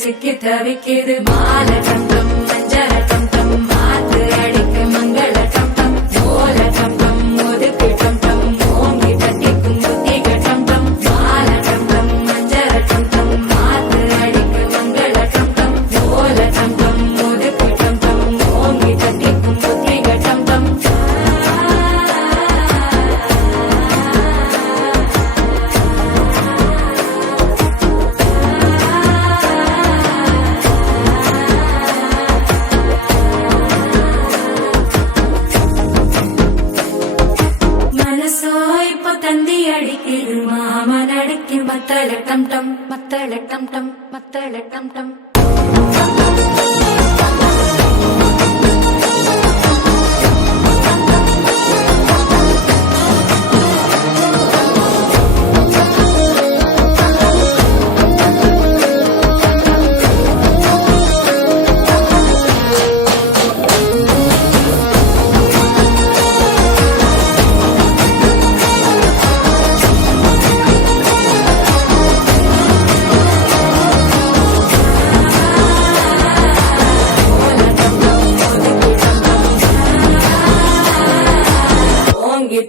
சிக்கி தவிக்கிது மால டம் டம் மஞ்சள டம் டம் மாத்து அடிக்க மங்கள டம் டம் ஓல டம் டம் ஒதுக்கு டம் டம் ஓங்கி தட்டிக்கும் புத்திக டம் டம் மால டம் டம் மஞ்சள டம் டம் மாத்து அடிக்க மங்கள டம் டம் ஓல டம் டம் ஒதுக்கு டம் டம் ஓங்கி தட்டிக்கும் புத்திக டம் டம் தந்தி அடிக்கிது மாமன் அடிக்கு மத்தள டம் டம் மத்தள டம் டம் மத்தள டம் டம்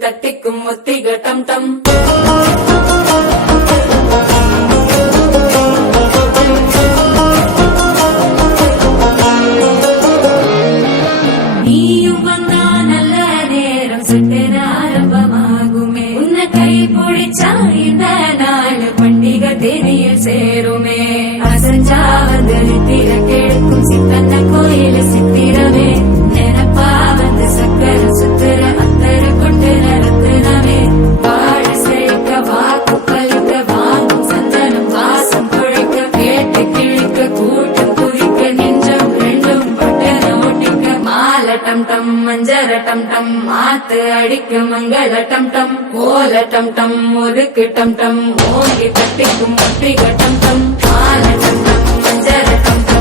தட்டிக்கும் முத்திக டம் டம் நீயும் வந்தா நல்ல நேரம் சட்டு ஆரம்பமாகுமே உன்னை கை பிடிச்சா இந்த நாள் பண்டிகை தேதியில் சேருமே அசஞ்சா வந்து நித்திர கெடுக்கும் சித்தன்ன கோயில சித்திரமே நினப்பா வந்து சக்கர சுத்திர அத்தர கொண்டு நடத்துனவே வாழ செழிக்க வாக்கு பலிக்க வாங்கும் சந்தனம் வாசம் குழைக்க கேட்டு கிழிக்க கூட்டம் குதிக்க நெஞ்சம் ரெண்டும் பட்டன ஒட்டிக்க மால டம் டம் மஞ்சர டம் டம் மாத்து அடிக்க மங்கள டம் டம் ஓல டம் டம் ஒதுக்கு டம் டம் ஓங்கி தட்டிக்கும் முத்திக டம் டம் மால டம் டம் மஞ்சர டம் டம்